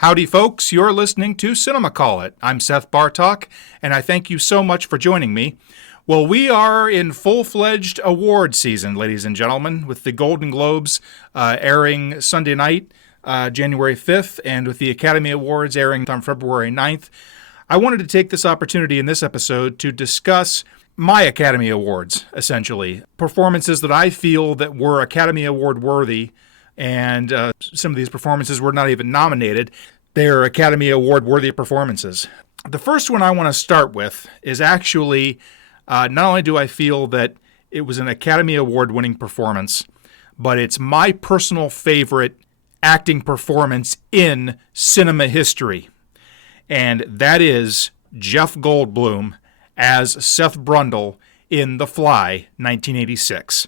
Howdy, folks. You're listening to Cinema Call It. I'm Seth Bartok, and I thank you so much for joining me. Well, we are in full-fledged award season, ladies and gentlemen, with the Golden Globes airing Sunday night, January 5th, and with the Academy Awards airing on February 9th. I wanted to take this opportunity in this episode to discuss my Academy Awards, essentially. Performances that I feel that were Academy Award worthy, and some of these performances were not even nominated. They're Academy Award worthy performances. The first one I want to start with is actually, not only do I feel that it was an Academy Award winning performance, but it's my personal favorite acting performance in cinema history. And that is Jeff Goldblum as Seth Brundle in The Fly, 1986.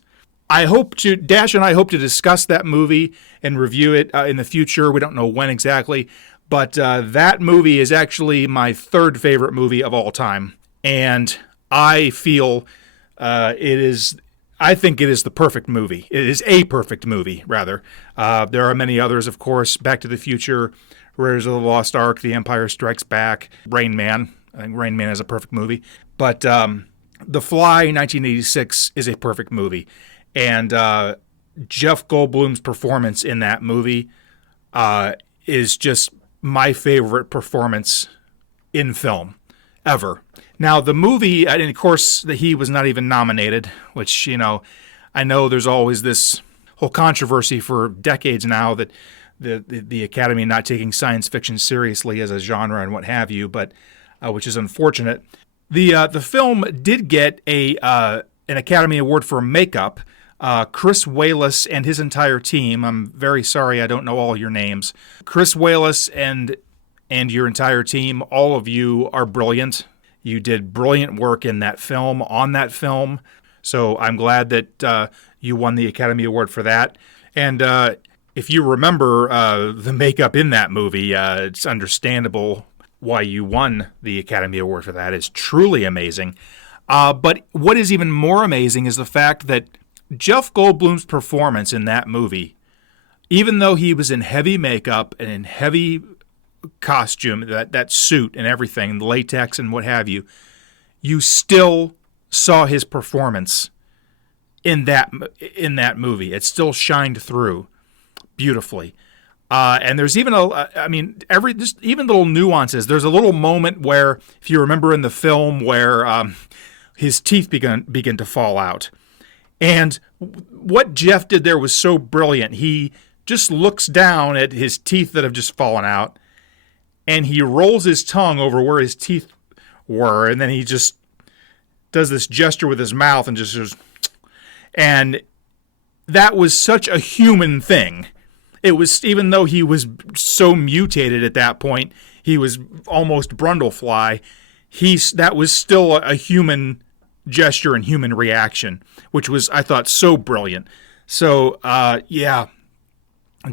Dash and I hope to discuss that movie and review it in the future. We don't know when exactly, but that movie is actually my third favorite movie of all time. And I feel I think it is the perfect movie. It is a perfect movie, rather. There are many others, of course. Back to the Future, Raiders of the Lost Ark, The Empire Strikes Back, Rain Man. I think Rain Man is a perfect movie. But The Fly, 1986, is a perfect movie. And Jeff Goldblum's performance in that movie is just my favorite performance in film ever. Now, the movie, and of course, he was not even nominated, which, I know there's always this whole controversy for decades now that the Academy not taking science fiction seriously as a genre and what have you, but which is unfortunate. The film did get an Academy Award for makeup. Chris Walas and his entire team. I'm very sorry I don't know all your names. Chris Walas and your entire team, all of you are brilliant. You did brilliant work in that film, on that film. So I'm glad that you won the Academy Award for that. And if you remember the makeup in that movie, it's understandable why you won the Academy Award for that. It's truly amazing. But what is even more amazing is the fact that Jeff Goldblum's performance in that movie, even though he was in heavy makeup and in heavy costume, that suit and everything, latex and what have you, you still saw his performance in that movie. It still shined through beautifully. And there's even even little nuances. There's a little moment where, if you remember in the film, where his teeth begin to fall out. And what Jeff did there was so brilliant. He just looks down at his teeth that have just fallen out, and he rolls his tongue over where his teeth were, and then he just does this gesture with his mouth and just goes, and that was such a human thing. It was, even though he was so mutated at that point, he was almost Brundlefly, that was still a human gesture and human reaction, which was, I thought, so brilliant. So,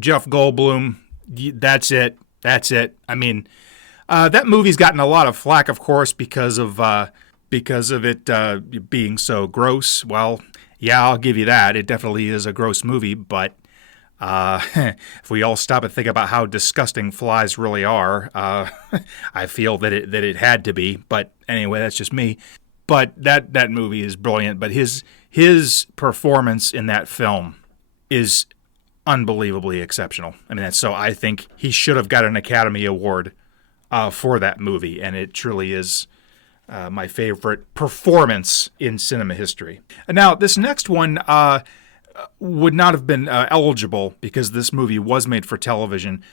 Jeff Goldblum, that's it. I mean, that movie's gotten a lot of flack, of course, because of it being so gross. Well, yeah, I'll give you that. It definitely is a gross movie, but if we all stop and think about how disgusting flies really are, I feel that it had to be. But anyway, that's just me. But that movie is brilliant. But his performance in that film is unbelievably exceptional. I mean, so I think he should have got an Academy Award for that movie, and it truly is my favorite performance in cinema history. And now, this next one would not have been eligible because this movie was made for television.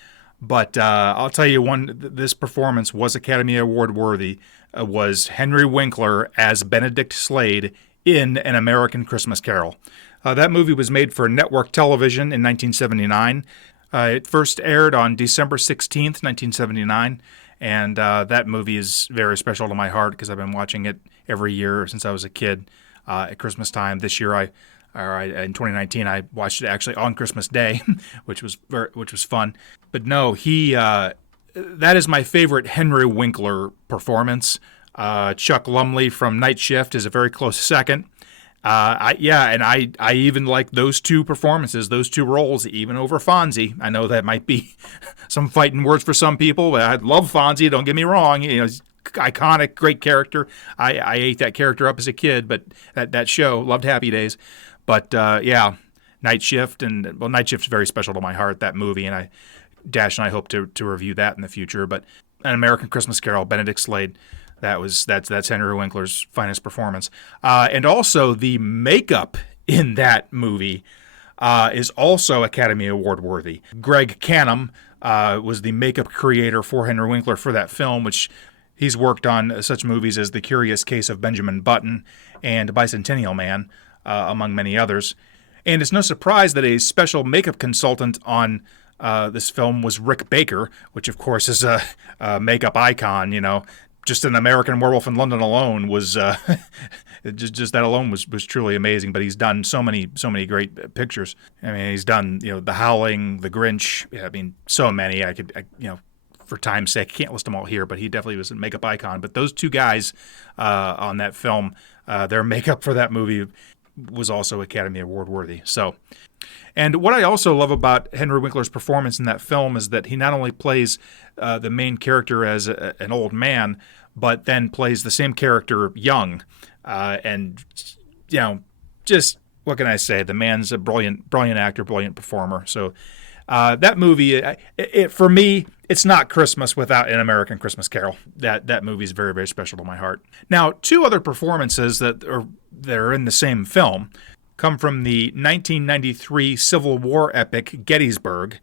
But I'll tell you this performance was Academy Award worthy. Was Henry Winkler as Benedict Slade in An American Christmas Carol. That movie was made for network television in 1979. It first aired on December 16th, 1979, and that movie is very special to my heart because I've been watching it every year since I was a kid at Christmas time. This year, in 2019, I watched it actually on Christmas Day, which was fun. But no, that is my favorite Henry Winkler performance. Chuck Lumley from Night Shift is a very close second. I even like those two performances, those two roles, even over Fonzie. I know that might be some fighting words for some people, but I love Fonzie. Don't get me wrong. He's iconic, great character. I ate that character up as a kid, but that show, loved Happy Days. But Night Shift, Night Shift's very special to my heart, that movie, and Dash and I hope to review that in the future. But An American Christmas Carol, Benedict Slade. That's Henry Winkler's finest performance, and also the makeup in that movie is also Academy Award worthy. Greg Canham was the makeup creator for Henry Winkler for that film, which he's worked on such movies as The Curious Case of Benjamin Button and Bicentennial Man, among many others. And it's no surprise that a special makeup consultant on this film was Rick Baker, which of course is a makeup icon. Just An American Werewolf in London alone was just that alone was truly amazing. But he's done so many great pictures. I mean, he's done The Howling, The Grinch. I mean, so many. For time's sake, I can't list them all here. But he definitely was a makeup icon. But those two guys on that film, their makeup for that movie was also Academy Award worthy. So. And what I also love about Henry Winkler's performance in that film is that he not only plays the main character as an old man, but then plays the same character young. Just what can I say? The man's a brilliant actor, brilliant performer. So that movie, for me, it's not Christmas without An American Christmas Carol. That movie is very, very special to my heart. Now, two other performances that are in the same film come from the 1993 Civil War epic Gettysburg.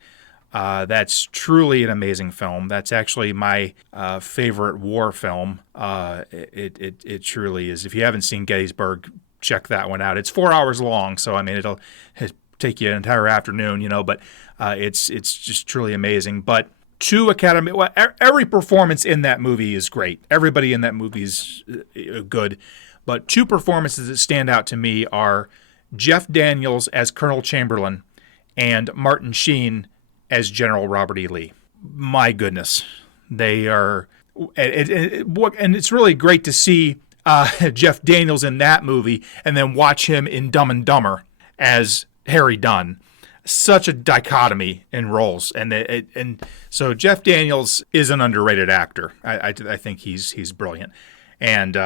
That's truly an amazing film. That's actually my favorite war film. It truly is. If you haven't seen Gettysburg, check that one out. It's 4 hours long, so I mean it'll take you an entire afternoon, but it's just truly amazing. But every performance in that movie is great. Everybody in that movie is good. But two performances that stand out to me are Jeff Daniels as Colonel Chamberlain and Martin Sheen as General Robert E. Lee. My goodness. They are... And it's really great to see Jeff Daniels in that movie and then watch him in Dumb and Dumber as Harry Dunn. Such a dichotomy in roles. And so Jeff Daniels is an underrated actor. I think he's brilliant. And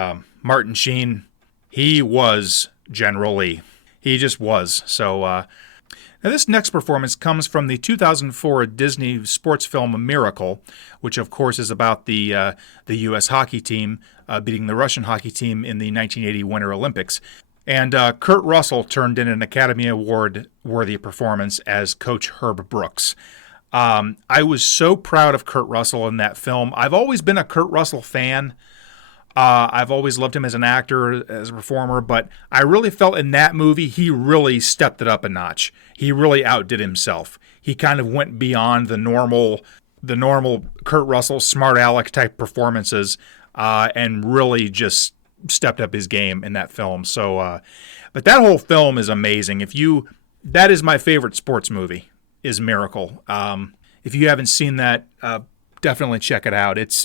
Martin Sheen, he was General Lee. He just was. So now this next performance comes from the 2004 Disney sports film Miracle, which of course is about the U.S. hockey team beating the Russian hockey team in the 1980 Winter Olympics. And Kurt Russell turned in an Academy Award-worthy performance as Coach Herb Brooks. I was so proud of Kurt Russell in that film. I've always been a Kurt Russell fan. I've always loved him as an actor, as a performer, but I really felt in that movie he really stepped it up a notch. He really outdid himself. He kind of went beyond the normal Kurt Russell smart aleck type performances and really just stepped up his game in that film. So, but that whole film is amazing. That is my favorite sports movie, is Miracle. If you haven't seen that, definitely check it out. It's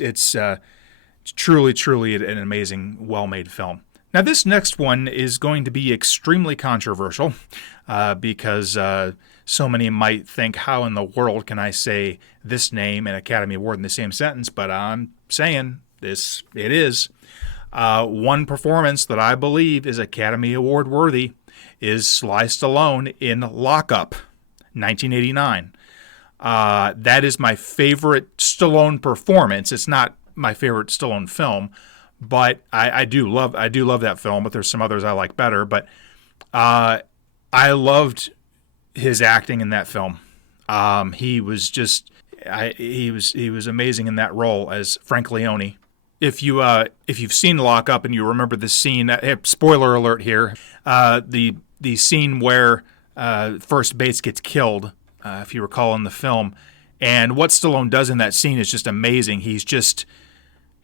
truly an amazing, well-made film. Now, this next one is going to be extremely controversial because so many might think, how in the world can I say this name and Academy Award in the same sentence? But I'm saying this, it is. One performance that I believe is Academy Award worthy is Sly Stallone in Lock Up, 1989. That is my favorite Stallone performance. It's not my favorite Stallone film, but I do love that film, but there's some others I like better. But I loved his acting in that film. He was amazing in that role as Frank Leone. If you've seen Lock Up and you remember the scene, spoiler alert here, the scene where First Bates gets killed, if you recall in the film, and what Stallone does in that scene is just amazing. He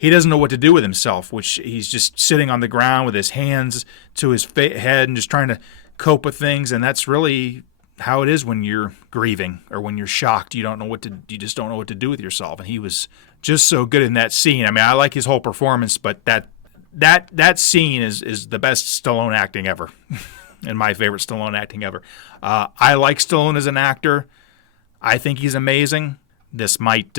doesn't know what to do with himself, which he's just sitting on the ground with his hands to his head and just trying to cope with things, and that's really how it is when you're grieving or when you're shocked. You just don't know what to do with yourself, and he was just so good in that scene. I mean, I like his whole performance, but that scene is the best Stallone acting ever, and my favorite Stallone acting ever. I like Stallone as an actor. I think he's amazing. This might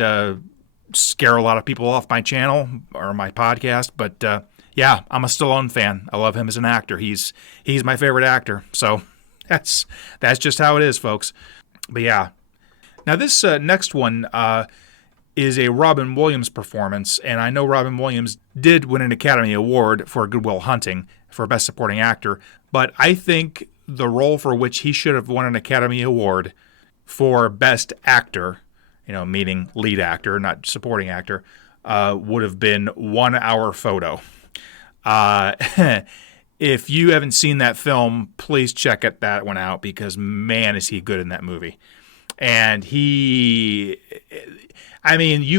scare a lot of people off my channel or my podcast, but yeah, I'm a Stallone fan. I love him as an actor. He's my favorite actor. So that's just how it is, folks. But yeah, now this next one is a Robin Williams performance, and I know Robin Williams did win an Academy Award for Good Will Hunting for Best Supporting Actor, but I think the role for which he should have won an Academy Award for Best Actor, meaning lead actor, not supporting actor, would have been 1 Hour Photo. If you haven't seen that film, please check that one out, because man, is he good in that movie. And you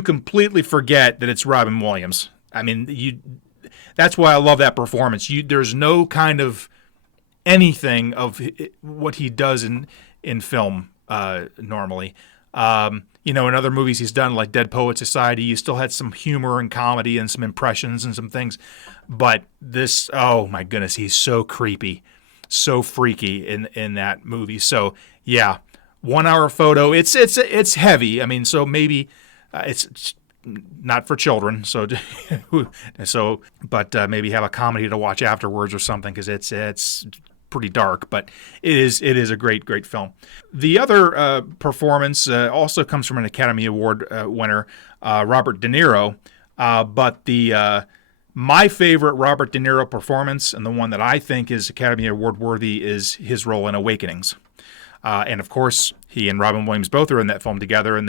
completely forget that it's Robin Williams. That's why I love that performance. There's no kind of anything of what he does in film normally. In other movies he's done, like Dead Poet Society, you still had some humor and comedy and some impressions and some things. But this, oh my goodness, he's so creepy, so freaky in that movie. So yeah, 1 Hour Photo. It's heavy. So maybe it's not for children. But maybe have a comedy to watch afterwards or something, because it's pretty dark, but it is a great film. The other performance also comes from an Academy Award winner, Robert De Niro, but my favorite Robert De Niro performance, and the one that I think is Academy Award worthy, is his role in Awakenings. And of course, he and Robin Williams both are in that film together, and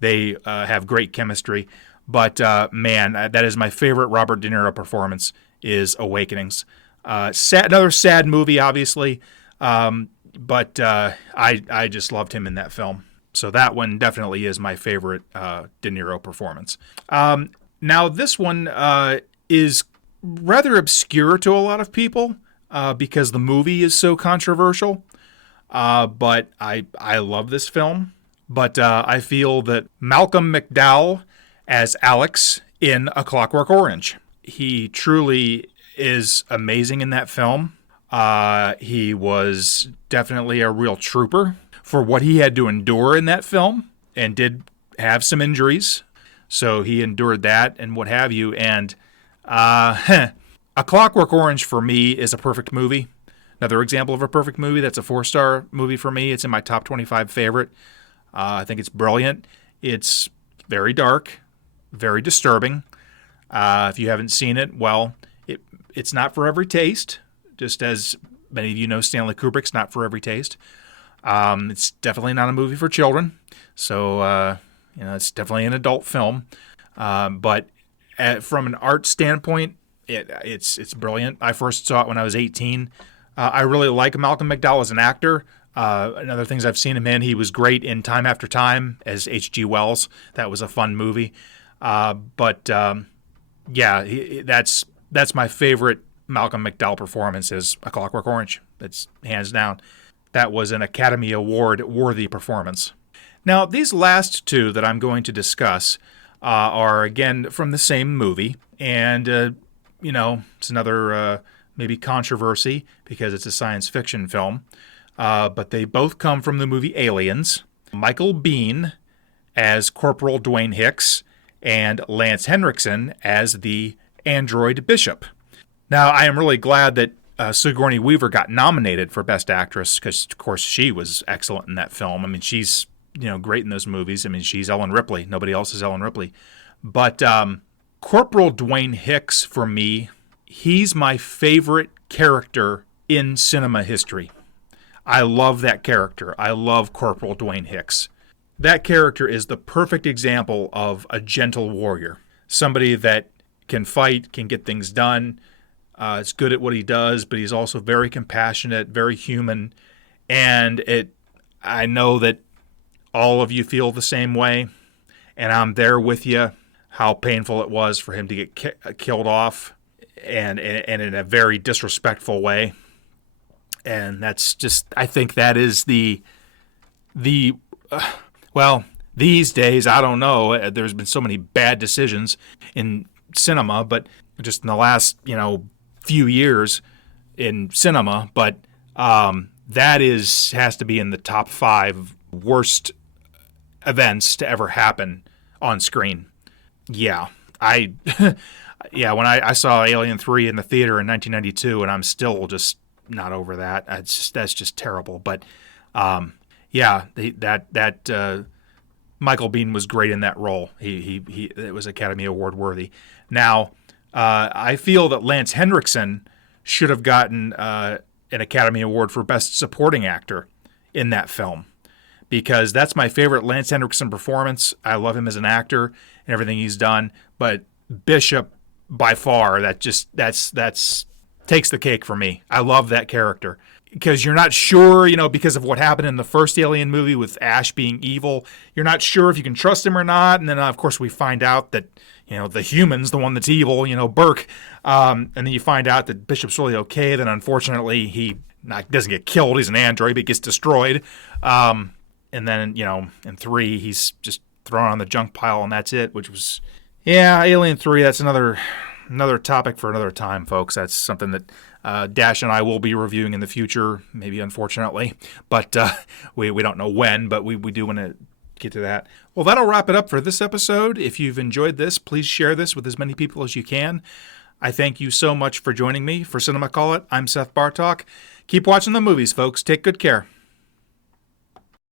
they have great chemistry. But man, that is my favorite Robert De Niro performance, is Awakenings. Another sad movie, obviously, but I just loved him in that film. So that one definitely is my favorite De Niro performance. Now, this one is rather obscure to a lot of people because the movie is so controversial. But I love this film. But I feel that Malcolm McDowell as Alex in A Clockwork Orange, he truly is amazing in that film. He was definitely a real trooper for what he had to endure in that film, and did have some injuries. So he endured that and what have you. And A Clockwork Orange for me is a perfect movie. Another example of a perfect movie that's a 4-star movie for me. It's in my top 25 favorite. I think it's brilliant. It's very dark, very disturbing. If you haven't seen it, well, it's not for every taste. Just as many of you know, Stanley Kubrick's not for every taste. It's definitely not a movie for children. So, it's definitely an adult film. But from an art standpoint, it's brilliant. I first saw it when I was 18. I really like Malcolm McDowell as an actor. Another things I've seen him in, he was great in Time After Time as H.G. Wells. That was a fun movie. That's my favorite Malcolm McDowell performance, is A Clockwork Orange. That's hands down. That was an Academy Award worthy performance. Now, these last two that I'm going to discuss are, again, from the same movie. And, it's another maybe controversy because it's a science fiction film. But they both come from the movie Aliens. Michael Biehn as Corporal Dwayne Hicks, and Lance Henriksen as the android Bishop. Now, I am really glad that Sigourney Weaver got nominated for Best Actress, because, of course, she was excellent in that film. She's great in those movies. She's Ellen Ripley. Nobody else is Ellen Ripley. But Corporal Dwayne Hicks, for me, he's my favorite character in cinema history. I love that character. I love Corporal Dwayne Hicks. That character is the perfect example of a gentle warrior. Somebody that can fight, can get things done, is good at what he does, but he's also very compassionate, very human. And I know that all of you feel the same way, and I'm there with you, how painful it was for him to get killed off, and in a very disrespectful way. And that's just, I think that is well, these days, I don't know. There's been so many bad decisions in cinema, but just in the last, few years in cinema. But that has to be in the top 5 worst events to ever happen on screen. Yeah, yeah, when I saw Alien 3 in the theater in 1992, and I'm still just not over that. That's just terrible. But yeah, Michael Biehn was great in that role. It was Academy Award worthy. Now, I feel that Lance Henriksen should have gotten an Academy Award for Best Supporting Actor in that film, because that's my favorite Lance Henriksen performance. I love him as an actor and everything he's done. But Bishop, by far, that's takes the cake for me. I love that character because you're not sure, because of what happened in the first Alien movie with Ash being evil. You're not sure if you can trust him or not. And then, of course, we find out that, the human's the one that's evil, Burke. And then you find out that Bishop's really okay. Then, unfortunately, he doesn't get killed. He's an android, but gets destroyed. And then, in 3, he's just thrown on the junk pile, and that's it, which was, Alien 3, that's another topic for another time, folks. That's something that Dash and I will be reviewing in the future, maybe unfortunately, but we don't know when, but we do want to get to that. Well, that'll wrap it up for this episode. If you've enjoyed this, please share this with as many people as you can. I thank you so much for joining me. For Cinema Call It, I'm Seth Bartok. Keep watching the movies, folks. Take good care.